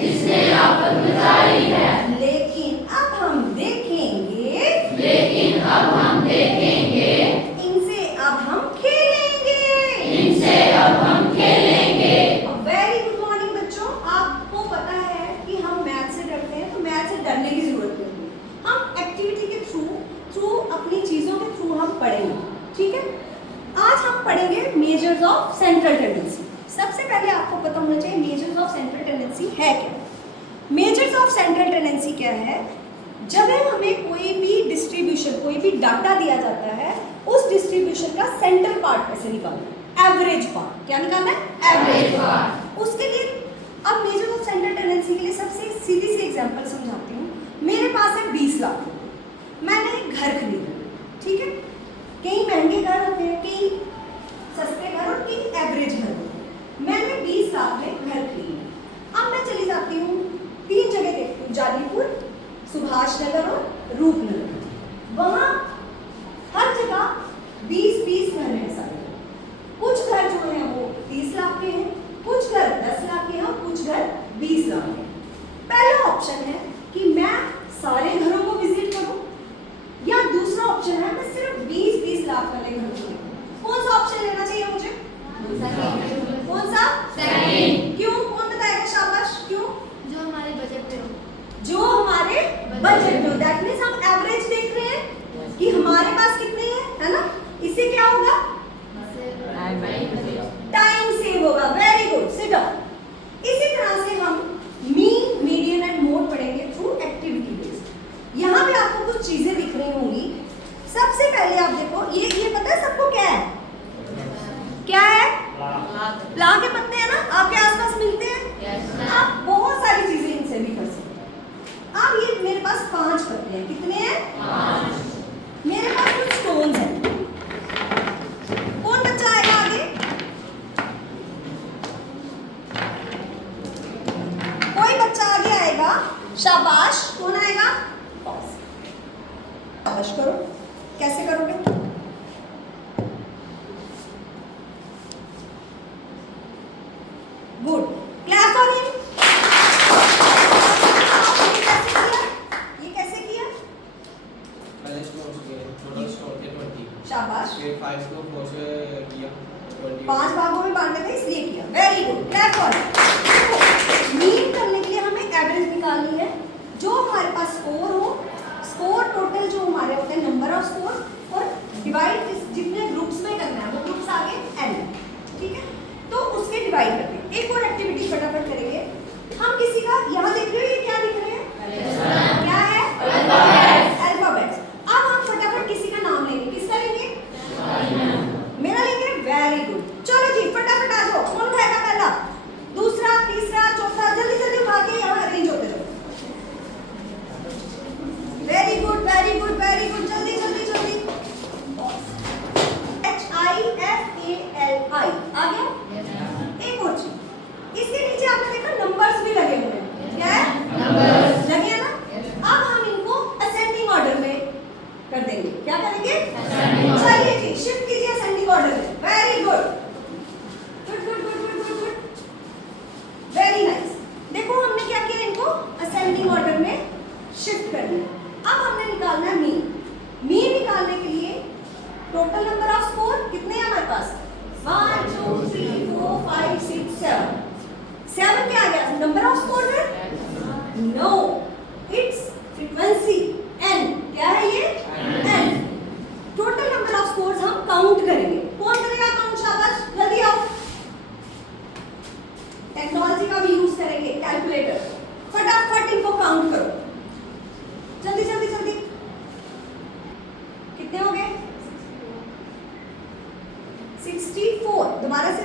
जिसने आफत मचाई है। लेकिन अब हम देखेंगे इनसे अब हम खेलेंगे। वेरी गुड मॉर्निंग बच्चों। आपको पता है कि हम मैथ से डरते हैं, तो मैथ से डरने की जरूरत नहीं है। हम एक्टिविटी के थ्रू अपनी चीजों के थ्रू हम पढ़ेंगे, ठीक है। आज हम पढ़ेंगे मेजर्स ऑफ सेंट्रल टेंडेंसी। सबसे पहले आपको पता होना चाहिए मेजर्स ऑफ सेंट्रल टेंडेंसी है क्या। मेजर्स ऑफ सेंट्रल टेंडेंसी क्या है? जब हमें कोई भी डिस्ट्रीब्यूशन, कोई भी डाटा दिया जाता है, उस डिस्ट्रीब्यूशन का सेंट्रल पार्ट कैसे निकालना है? Average part. क्या निकालना है? Average part. उसके लिए अब मेजर्स ऑफ सेंट्रल टेंडेंसी के लिए सबसे सीधी सी एग्जांपल समझाती हूँ। मेरे पास है 20 लाख, मैंने एक घर खरीदा, ठीक है। कई महंगे घर होते हैं, कई सस्ते घर और कई एवरेज घर होते हैं। मैंने 20 लाख में घर खरीदा। अब मैं चली जाती हूँ, 3 जगह देखती हूँ, जादीपुर, सुभाष नगर और रूपनगर। वहाँ हर जगह 20-20 घर हैं सारे। कुछ घर जो हैं वो 30 लाख के हैं, कुछ घर 10 लाख के हैं और कुछ घर 20 लाख के हैं। पहला ऑप्शन है कि मैं सारे घरों को विजिट करूं, या दूसरा ऑप्शन है मैं सिर्फ 20-20 लाख वाले घर को देखूं। कौन सा ऑप्शन लेना चाहिए मुझे? कौन सा? सेकंड। क्यों? कौन बताएगा? शाबाश। क्यों? जो हमारे बजट पे हो। जो हमारे बजट में। दैट मींस हम एवरेज देख रहे हैं कि हमारे पास कितने हैं, है ना। इससे क्या होगा? टाइम सेव होगा। Very good, sit down. इसी तरह से हम मीन, मीडियन एंड मोड पढ़ेंगे थ्रू एक्टिविटी बेस्ड। यहाँ पे आपको कुछ चीजें दिख रही होंगी। सबसे पहले आप देखो, ये पता है सबको क्या है? क्या है? प्ला के पत्ते हैं ना, आपके आसपास मिलते हैं। आप बहुत सारी चीजें इनसे भी कर सकते हैं। अब ये मेरे पास 5 पत्ते हैं। कितने हैं? 5। मेरे पास कुछ स्टोन्स हैं। कौन बच्चा आएगा आगे? कोई बच्चा आगे आएगा। शाबाश। कौन आएगा? शाबाश करो। कैसे करोगे? गुड। Clap for him. ये कैसे किया? पहले स्टोर के टोटल स्टोर के 20। शाबाश। फिर 5 को 4 से किया 20। 5 भागों में बांटने थे इसलिए किया। Very good. Clap for him. Mean करने के लिए हमें एवरेज निकालनी है। जो हमारे पास स्कोर हो, स्कोर टोटल जो हमारे होते हैं नंबर ऑफ स्कोर, और डिवाइड जितने ग्रुप्स में करना है वो ग्रुप्स आगे n, ठीक है। तो उसके डिवाइड करते हैं। एक और एक्टिविटी फटाफट करेंगे हम। किसी का यहाँ देख रहे हो, ये क्या दिख रहे हैं? क्या है? अल्फाबेट्स। अब हम फटाफट किसी का नाम लेंगे। किसका लेंगे? मेरा लेंगे। Very good. चलो जी फटाफट आ जाओ। कौन उठाएगा पहला, दूसरा, तीसरा, चौथा? जल्दी जल्दी उठा के यहाँ अरेंज होते जाओ। Very good, very good, very good. जल्दी जल्दी जल्दी। HIFALI आ गया। एक और चीज, इसके नीचे आपने देखा नंबर्स भी लगे हुए हैं। क्या है? नंबर्स लगे हैं ना। अब हम इनको असेंडिंग ऑर्डर में कर देंगे। क्या करेंगे? चलिए जी शिफ्ट कीजिए असेंडिंग ऑर्डर में। Very good, good good good good good good, very nice. देखो हमने क्या किया, इनको असेंडिंग ऑर्डर में शिफ्ट कर दिया। अब हमने निकालना है मीन। मीन निकालने के लिए टोटल नंबर ऑफ स्कोर कितने हैं हमारे पास? 1 2 3 4 5 6 7। 7 क्या आ गया? नंबर ऑफ स्कोर है? No, it's frequency n। क्या है ये? n। Total number of scores हम काउंट करेंगे। कौन करेगा काउंट? शाबाश, जल्दी आओ। टेक्नोलॉजी का भी यूज करेंगे, कैलकुलेटर। फटाफट इनको काउंट करो। जल्दी जल्दी जल्दी। कितने हो गए? 64। दोबारा से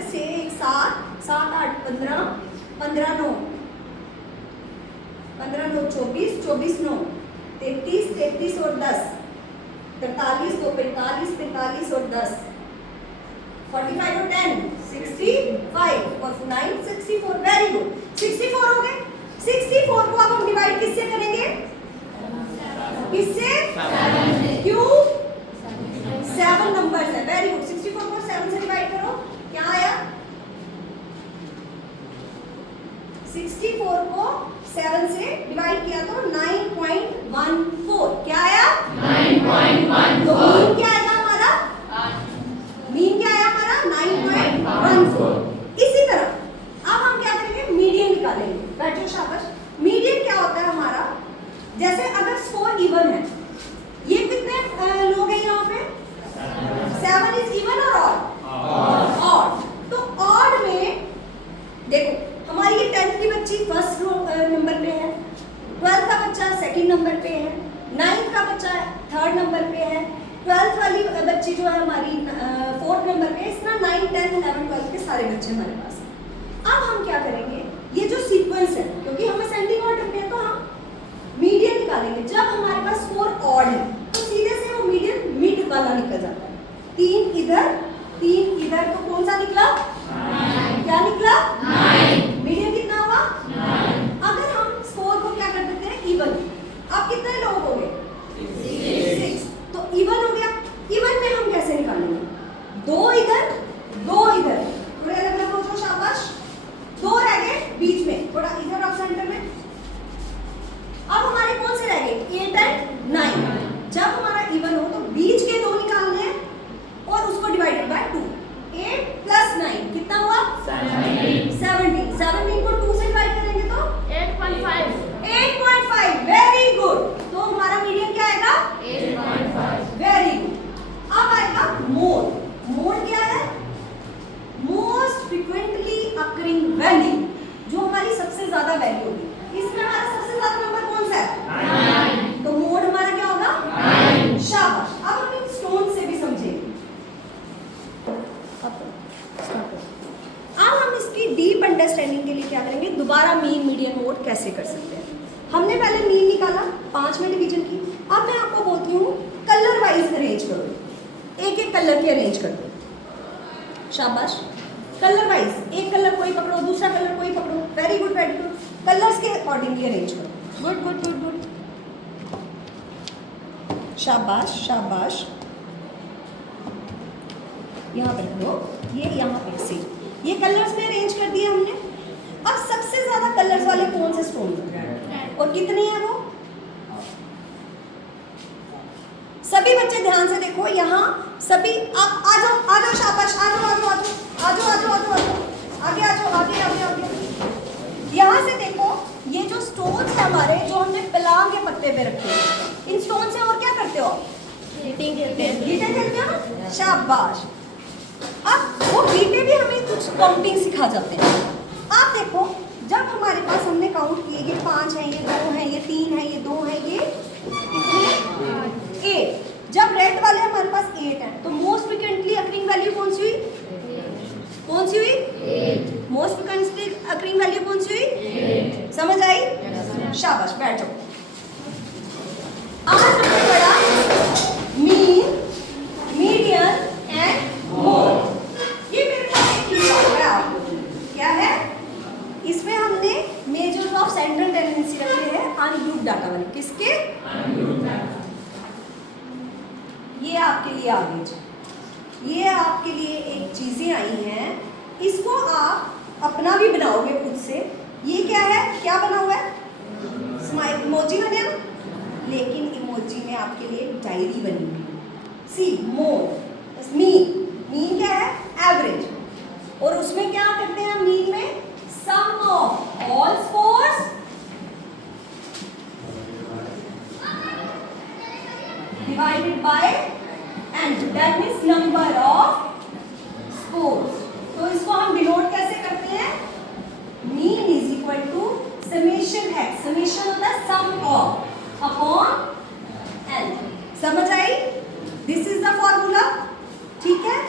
7 7 8 15 15 9 15 9 24 24 9 33 33 और 10 43 2 45 45 और 10 45 और 10 65 और 9 64। Very good. 64 हो गए। 64 को अब हम डिवाइड किससे करेंगे? किससे? क्यों? 7 नंबर्स है। Very good. 64 को 7 से डिवाइड करो। क्या आया? 64 को 7 से डिवाइड किया तो 9.14 क्या आया? 9.14 तो मीन क्या आएगा हमारा? मीन क्या आया हमारा? 9.14। इसी तरह अब हम क्या करेंगे? मीडियन निकालेंगे। बैठो शाबाश। मीडियन क्या होता है हमारा? जैसे अगर स्कोर इवन है, ये कितने लोग हैं यहाँ पे? 7 इज इवन और ऑड? ऑड। तो ऑड में देखो हमारी ये 10th की बच्ची फर्स्ट नंबर पे है, 12th का बच्चा सेकंड नंबर पे है, 9th का बच्चा थर्ड नंबर पे है, 12th वाली बच्ची जो है हमारी 4th नंबर पे है। इस तरह 9, 10, 11, 12 के सारे बच्चे हमारे पास हैं। अब हम क्या करेंगे? ये जो सीक्वेंस है, क्योंकि हमें सेंडिंग ऑर्डर में है तो हम मीडियन निकालेंगे। जब हमारे पास स्कोर ऑड है तो सीधे से वो मीडियन मिड वाला निकल जाता है। 3 इधर 3 इधर, तो कौन सा निकला? 9। क्या निकला? 9। मीडियन कितना हुआ? 9। अगर हम स्कोर को क्या कर देते हैं? इवन। अब कितने लोग हो गए? 6। तो इवन हो गया। इवन में हम कैसे निकालेंगे? 2 इधर 2 इधर, थोड़े अलग अलग हो जाओ शाबाश। 2 रह गए बीच में, थोड़ा इधर और सेंटर में। अब हमारे कौन से रह गए? 8 एंड 9। जब हमारा इवन हो तो बीच के 2 निकालने हैं और उसको डिवाइडेड बाय 2। 8 प्लस 9 कितना हुआ? 17। 17 को 2 से डिवाइड करेंगे तो 8.5 वेरी गुड। तो हमारा मीडियन क्या आएगा? 8.5 वेरी गुड। अब आएगा मोड। मोड क्या है? मोस्ट फ्रीक्वेंटली अकरिंग वैल्यू, जो हमारी सबसे ज्यादा वैल्यू होगी। इसमें हमारा सबसे ज्यादा नंबर कौन सा है? 9। तो मोड हमारा क्या होगा? 9। शाबाश। अब हम इन स्टोन से भी समझेंगे। अब हम इसकी डीप अंडरस्टैंडिंग के लिए क्या करेंगे? दोबारा मीन मीडियन मोड कैसे कर सकते हैं? हमने पहले मीन निकाला, 5 में डिवीजन की। अब मैं आपको बोलती हूँ कलर वाइज अरेंज करो, एक एक कलर की अरेंज कर दो। शाबाश। कलर वाइज, एक कलर कोई पकड़ो, दूसरा कलर कोई पकड़ो। Very good very good. Colours के अकॉर्डिंगली अरेंज करो। Good good good good. शाबाश शाबाश। यहाँ पे रख दो, ये यहाँ पे से। ये कलर्स में अरेंज कर दिए हमने। अब सबसे ज्यादा कलर्स वाले कौन से स्टोन हैं और कितनी है वो? सभी बच्चे ध्यान से देखो, यहाँ सभी आप आ जाओ शाबाश। आ जाओ आगे आगे। यहाँ से देखो, ये जो स्टोन्स है हमारे, जो हमने पलांग के पत्ते पे रखे हैं, इन स्टोन से और क्या करते हो? गीटे खेलते हो ना? शाबाश। अब वो गीटे भी हमें कुछ काउंटिंग सिखा जाते हैं। आप देखो, जब हमारे पास हमने काउंट किए, ये 5 है, ये 2 है, ये 3 है, ये 2 है, ये कितने? 8। जब रेड वाले हमारे पास 8 है तो मोस्ट फ्रीक्वेंटली अकरिंग वैल्यू कौन सी हुई? मोस्ट फ्रीक्वेंटली अकरिंग वैल्यू कौन सी हुई? समझ आई? शाबाश। बैठ जाओ। आज हमने पढ़ा मीन, मीडियन एंड मोड। ये मेरे पास एक चीज है आपको, क्या है? इसमें हमने मेजर्स ऑफ सेंट्रल टेंडेंसी रखे हैं अनग्रुप डाटा वाले। किसके? ये आपके लिए आ गई, ये आपके लिए एक चीजें आई हैं, इसको आप अपना भी बनाओगे खुद से। ये क्या है? क्या बना हुआ है? स्माइल इमोजी बने ना, लेकिन इमोजी में आपके लिए एक डायरी बनी हुई है। सी मोड, मीन क्या है? एवरेज। और उसमें क्या करते हैं मीन में? Sum of all scores divided by and that means number of scores। तो इसको हम डिनोट कैसे करते हैं? Mean is equal to summation x। Summation होता है सम ऑफ अपॉन n। समझ आई? This is the formula. ठीक है।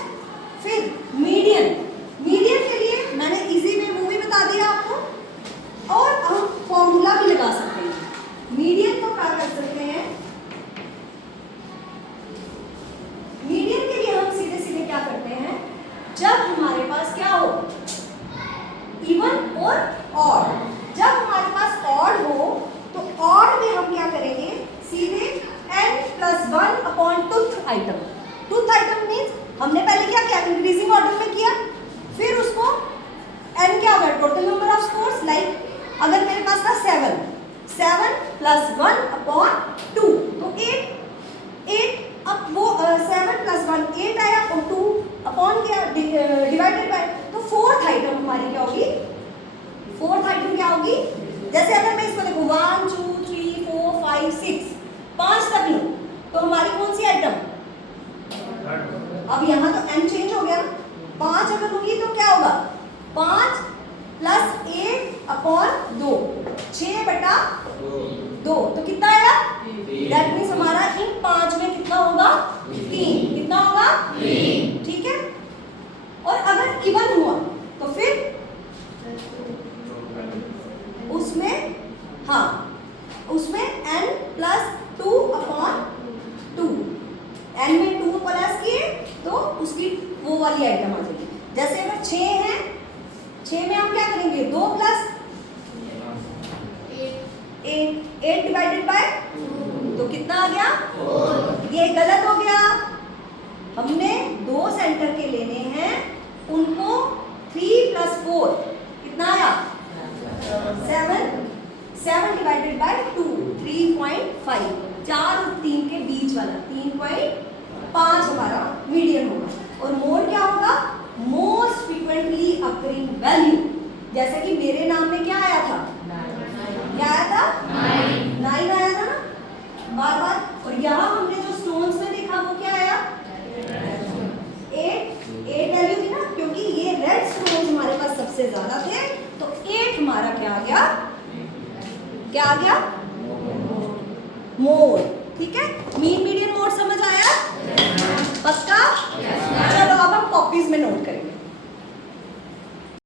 फिर मीडियन, मीडियन के लिए मैंने इजी वे वो भी बता दिया आपको, और हम फॉर्मूला भी लगा सकते हैं। मीडियन को क्या कर सकते हैं? मीडियन के लिए हम सीधे सीधे क्या करते हैं? जब हमारे पास क्या हो? इवन और ऑड। जब हमारे पास ऑड हो तो ऑड में हम क्या करेंगे? सीधे n+1 upon tooth item. Tooth item means हमने पहले क्या किया? इंक्रीजिंग ऑर्डर 7 7 प्लस 1 अपॉन 2 तो 8 अब वो 7 प्लस 1 8 आया और 2 अपॉन क्या डिवाइडेड बाय, तो फोर्थ आइटम हमारी क्या होगी, फोर्थ आइटम क्या होगी, जैसे अगर मैं इसको देखूं 1 2 3 4 5 6 5 तक लूं तो हमारी कौन सी आइटम, अब यहाँ तो n चेंज हो गया, 5 अगर लूंगी तो क्या होगा 5 प्लस 8 अपॉन 2 6 बटा 2 तो कितना आया, दैट मीन्स हमारा इन 5 में कितना होगा 3, कितना होगा 3, ठीक है। और अगर इवन हुआ तो फिर उसमें, हाँ उसमें n प्लस 2 अपॉन 2, n में 2 प्लस किए तो उसकी वो वाली आइटम आ जाएगी। जैसे अगर 6 है, 6 में हम क्या करेंगे 2 प्लस 8 डिवाइडेड बाय तो कितना आ गया 4, ये गलत हो गया, हमने 2 सेंटर के लेने हैं, उनको 3 प्लस 4 कितना आया 7 डिवाइडेड बाय 2 3.5, 4 और 3 के बीच वाला 3.5 हमारा मीडियन होगा। और मोड क्या होगा, मोस्ट फ्रीक्वेंटली अकरिंग वैल्यू, जैसे कि मेरे नाम में क्या आया था, क्या आया था 9 आया था ना बार बार, और यहाँ हमने जो स्टोन्स में देखा वो क्या आया 8 वैल्यू थी ना, क्योंकि ये रेड स्टोन्स हमारे पास सबसे ज्यादा थे तो 8 हमारा क्या आ गया, क्या आ गया मोड, ठीक है। मीन